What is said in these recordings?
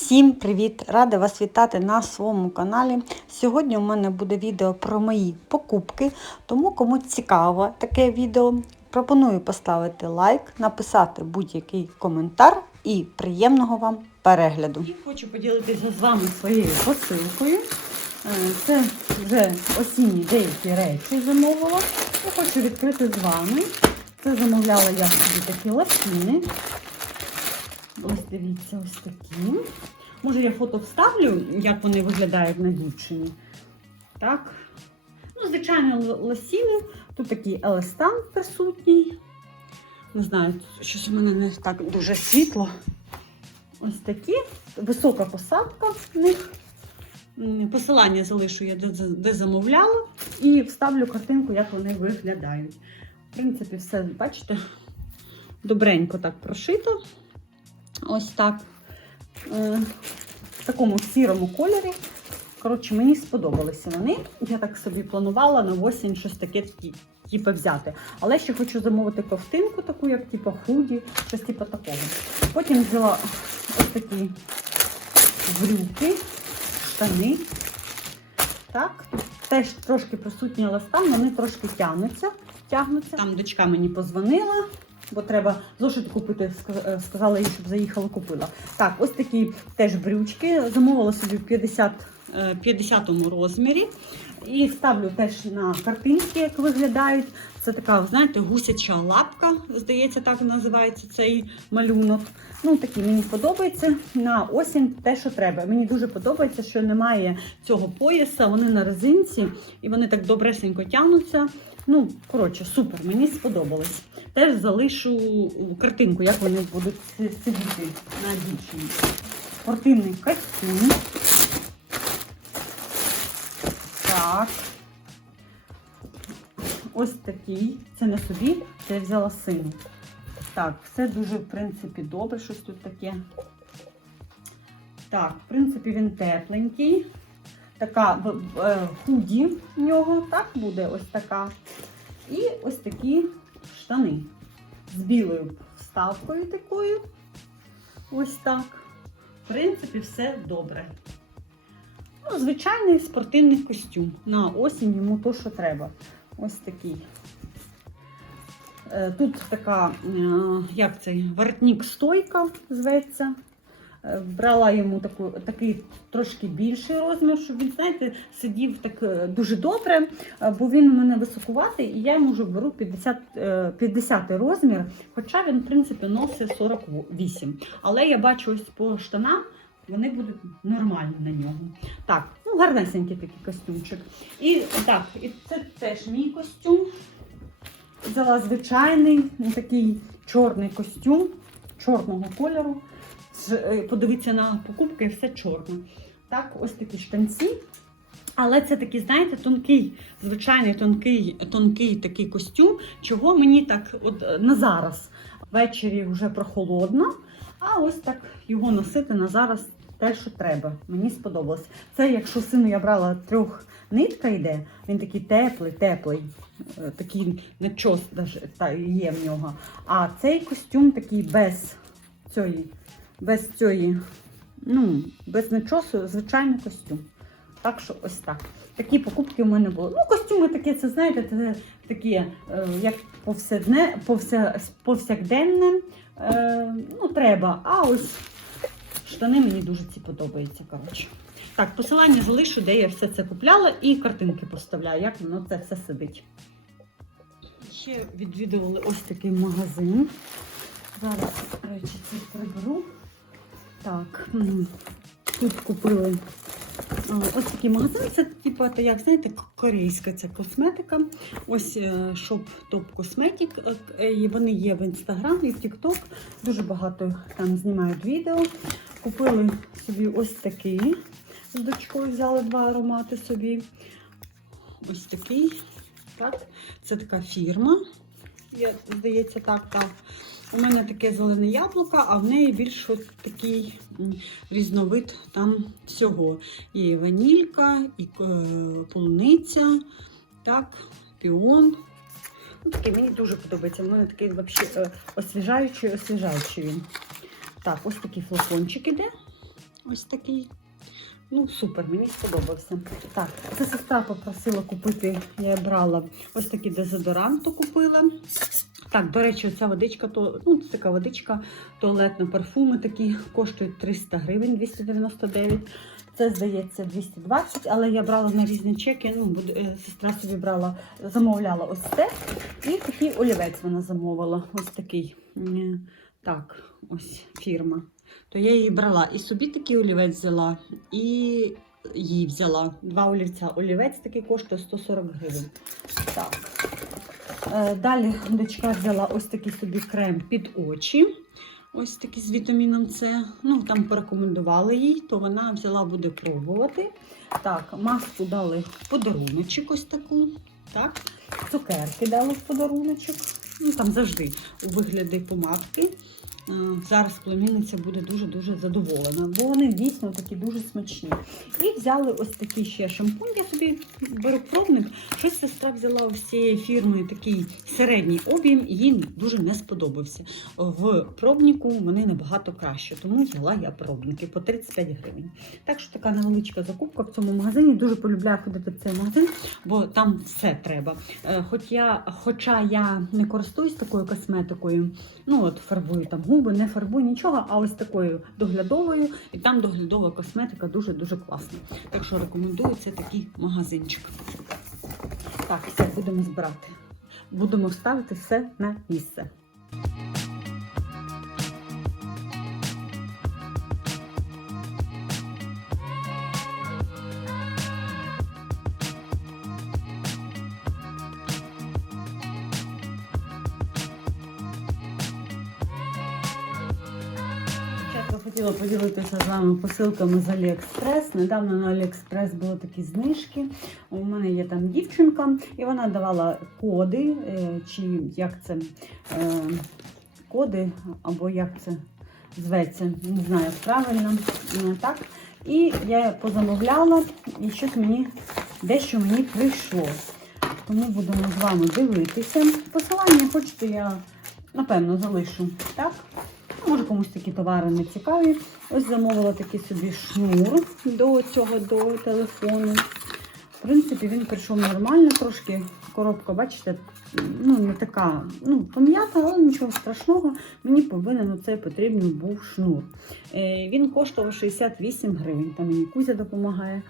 Всім привіт! Рада вас вітати на своєму каналі. Сьогодні у мене буде відео про мої покупки, тому кому цікаво таке відео, пропоную поставити лайк, написати будь-який коментар і приємного вам перегляду. І хочу поділитися з вами своєю посилкою. Е, Це вже осінні деякі речі замовила. Я хочу відкрити з вами. Це замовляла я собі такі ласіни. Ось дивіться, ось такі. Може я фото вставлю, як вони виглядають на дівчині. Так. Ну, звичайно, лосіни. Тут такий елестан присутній. Не знаю, щось у мене не так дуже світло. Ось такі. Висока посадка в них. Посилання залишу я де замовляла. І вставлю картинку, як вони виглядають. В принципі, все, бачите, добренько так прошито. Ось так. Е, В такому сірому кольорі. Коротше, мені сподобалися вони. Я так собі планувала на осінь щось таке типу, взяти. Але ще хочу замовити ковтинку, таку, як типу худі, щось типу такого. Потім взяла ось такі брюки, штани. Так, теж трошки присутні ластам, вони трошки тягнуться. тягнуться. Там дочка мені позвонила, бо треба зошит купити. е, Сказала їй, щоб заїхала, купила. Так, ось такі теж брючки. Замовила собі в 50, е, 50 розмірі. І ставлю теж на картинки, як виглядають. Це така, знаєте, гусяча лапка, здається, так називається цей малюнок. Ну, такі мені подобається. На осінь те, що треба. Мені дуже подобається, що немає цього пояса, вони на резинці і вони так добресенько тягнуться. Ну, коротше, супер, мені сподобалось. Теж залишу картинку, як вони будуть сидіти на дівчині. Спортивний костюм. Так. Ось такий. Це не собі, це я взяла сину. Так, все дуже, в принципі, добре, щось тут таке. Так, в принципі, він тепленький. Така е, худі в нього, так буде ось така. І ось такі штани з білою вставкою такою. Ось так. В принципі, все добре. Ну, звичайний спортивний костюм. На осінь йому то, що треба. Ось такий. Е, Тут така, е, як цей, воротник стойка зветься. Е, Брала йому таку, такий трошки більший розмір, щоб він, знаєте, сидів так е, дуже добре, е, бо він у мене високуватий, і я йому вже беру 50, е, 50 розмір, хоча він, в принципі, носить 48. Але я бачу ось по штанам, вони будуть нормальні на нього. Так, ну гарнесенький такий костюмчик. І так, і це теж мій костюм. Взяла звичайний такий чорний костюм чорного кольору. Е, на покупки, все чорне. Так, ось такі штанці. Але це такий, знаєте, тонкий, звичайний тонкий, тонкий такий костюм, чого мені так от е, на зараз. Ввечері вже прохолодно, а ось так його носити на зараз те, що треба. Мені сподобалось. Це якщо сину я брала трьох нитка йде, він такий теплий, теплий, е, такий начос є в нього. А цей костюм такий без цієї, без цієї, ну, без начосу, звичайний костюм. Так що ось так. Такі покупки в мене були. Ну, костюми такі, це знаєте, це такі, е, як повседне, повся, повсякденне. Е, ну, треба. А ось штани мені дуже ці подобаються. Коротше. Так, посилання залишу, де я все це купляла, і картинки поставляю, як воно це все сидить. Ще відвідували ось такий магазин. Зараз речі ці приберу. Так, тут купили ось такий магазин. Це типу, як знаєте, корейська ця косметика. Ось е, шоп Топ Косметик. Вони є в інстаграм і в Тікток. Дуже багато там знімають відео. Купили собі ось такий. З дочкою взяли два аромати собі. Ось такий. Так. Це така фірма. Я, здається, так, так. У мене таке зелене яблуко, а в неї більш от такий різновид там всього. І ванілька, і е, полуниця, так, піон. Ну, такий мені дуже подобається. У мене такий взагалі освіжаючий, освіжаючий він. Так, ось такий флакончик іде. Ось такий. Ну, супер, мені сподобався. Так, це сестра попросила купити, я брала ось такий дезодорант купила. Так, до речі, ця водичка, то, ну, це така водичка, туалетна, парфуми такі коштують 300 гривень, 299. Це, здається, 220, але я брала на різні чеки. Ну, е, сестра собі брала, замовляла ось це. І такий олівець вона замовила. Ось такий. Так, ось фірма. То я її брала. І собі такий олівець взяла, і їй взяла. Два олівця. Олівець такий коштує 140 гривень. Так. Е, Далі дочка взяла ось такий собі крем під очі. Ось такий з вітаміном С. Ну, там порекомендували їй, то вона взяла, буде пробувати. Так, маску дали в подаруночок ось таку. Так. Цукерки дали в подаруночок. Ну, там завжди у вигляді помадки. Е, Зараз племінниця буде дуже-дуже задоволена, бо вони дійсно такі дуже смачні. І взяли ось такий ще шампунь. Я собі беру пробник. Щось сестра взяла ось цієї фірми такий середній об'єм, їй дуже не сподобався. В пробнику вони набагато краще, тому взяла я пробники по 35 гривень. Так що така невеличка закупка в цьому магазині. Дуже полюбляю ходити в цей магазин, бо там все треба. Е, Хоч я, хоча я не користуюсь такою косметикою, ну от фарбую там губи, не фарбую нічого, а ось такою доглядовою, і там доглядова косметика дуже-дуже класна. Так що рекомендую це такий магазинчик. Так, все, будемо збирати. Будемо ставити все на місце. Хотіла поділитися з вами посилками з Aliexpress. Недавно на Aliexpress були такі знижки. У мене є там дівчинка, і вона давала коди, е, чи як це е, коди, або як це зветься, не знаю правильно. Так. І я позамовляла, і щось мені дещо мені прийшло. Тому будемо з вами дивитися. Посилання хочете, я напевно залишу. Так? Може комусь такі товари не цікаві. Ось замовила такий собі шнур до цього до телефону. В принципі, він прийшов нормально, трошки коробка, бачите, ну не така, ну, пом'ята, але нічого страшного. Мені повинен оцей потрібен був шнур. Е, він коштував 68 гривень. Там мені Кузя допомагає.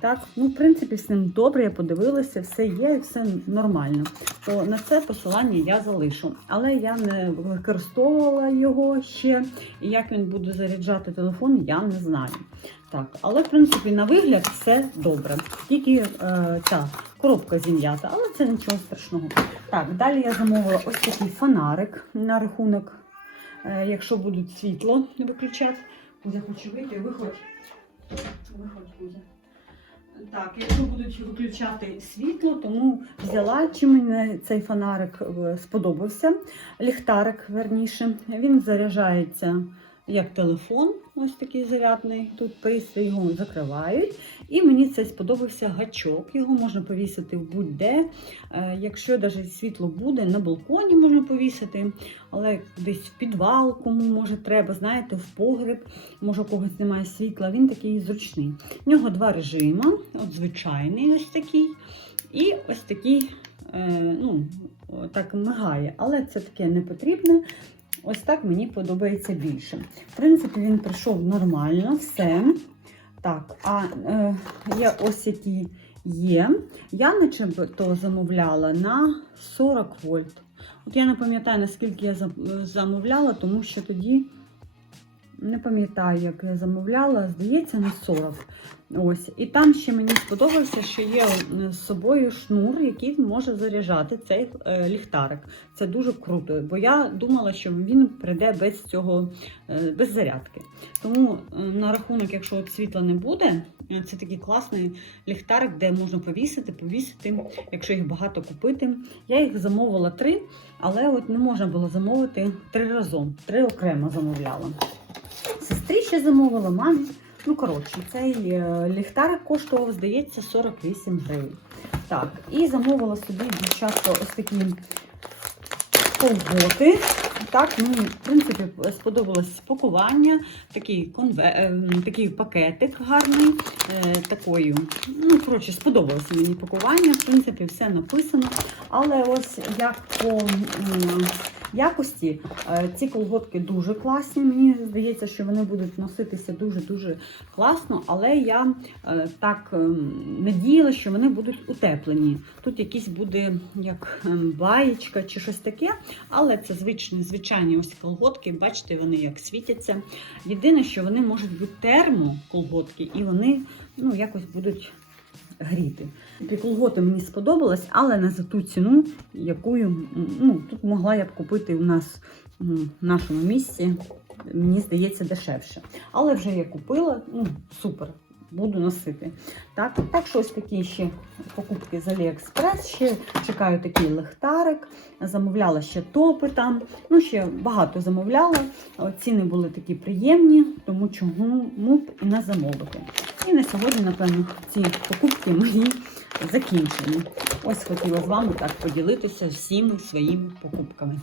Так, ну, в принципі, з ним добре, я подивилася, все є і все нормально. То на це посилання я залишу. Але я не використовувала його ще. І як він буде заряджати телефон, я не знаю. Так, але в принципі на вигляд все добре. Тільки е, ця коробка зім'ята, але це нічого страшного. Так, далі я замовила ось такий фонарик на рахунок, е, якщо будуть світло не виключати. Кузя хоче вийти, виходь. Виходь, Кузя. Так, якщо будуть виключати світло, тому взяла, чи мені цей фонарик е, сподобався. Ліхтарик, верніше. Він заряджається як телефон, ось такий зарядний. Тут пристрій, його закривають. І мені цей сподобався гачок. Його можна повісити в будь-де. Е, Якщо навіть світло буде, на балконі можна повісити, але десь в підвал, кому може треба, знаєте, в погреб, може у когось немає світла, він такий зручний. В нього два режими: от звичайний ось такий, і ось такий, е, ну, так мигає, але це таке не потрібне. Ось так мені подобається більше. В принципі, він прийшов нормально, все. Так, а е, є ось які є. Я начебто замовляла на 40 вольт. От я не пам'ятаю, наскільки я замовляла, тому що тоді не пам'ятаю, як я замовляла, здається, на 40. Ось. І там ще мені сподобався, що є е, з собою шнур, який може заряджати цей е, ліхтарик. Це дуже круто, бо я думала, що він прийде без цього, е, без зарядки. Тому на рахунок, якщо от світла не буде, це такий класний ліхтарик, де можна повісити, повісити, якщо їх багато купити. Я їх замовила три, але от не можна було замовити три разом. Три окремо замовляла. Сестрі ще замовила, мамі. Ну, коротше, цей е, ліхтарик коштував, здається, 48 гривень. Так, і замовила собі дівчатка ось такі колготи. так, ну, в принципі, сподобалось пакування, такий, конве... е, такий пакетик гарний, е, такою. Ну, коротше, сподобалося мені пакування, в принципі, все написано. Але ось як по якості е, ці колготки дуже класні. Мені здається, що вони будуть носитися дуже-дуже класно, але я е, так ем, надіяла, що вони будуть утеплені. Тут якийсь буде як ем, баєчка чи щось таке, але це звичні, звичайні ось колготки. Бачите, вони як світяться. Єдине, що вони можуть бути термоколготки, і вони ну, якось будуть гріти. Ті колготи мені сподобалось, але не за ту ціну, яку м, ну, тут могла я б купити у нас в нашому місці. Мені здається, дешевше. Але вже я купила, ну, супер, буду носити. Так, так що ось такі ще покупки з Аліекспрес. Ще чекаю такий лихтарик. Замовляла ще топи там. Ну, ще багато замовляла. Ціни були такі приємні, тому чому б і не замовити. І на сьогодні, напевно, ці покупки мої закінчені. Ось хотіла з вами так поділитися всіми своїми покупками.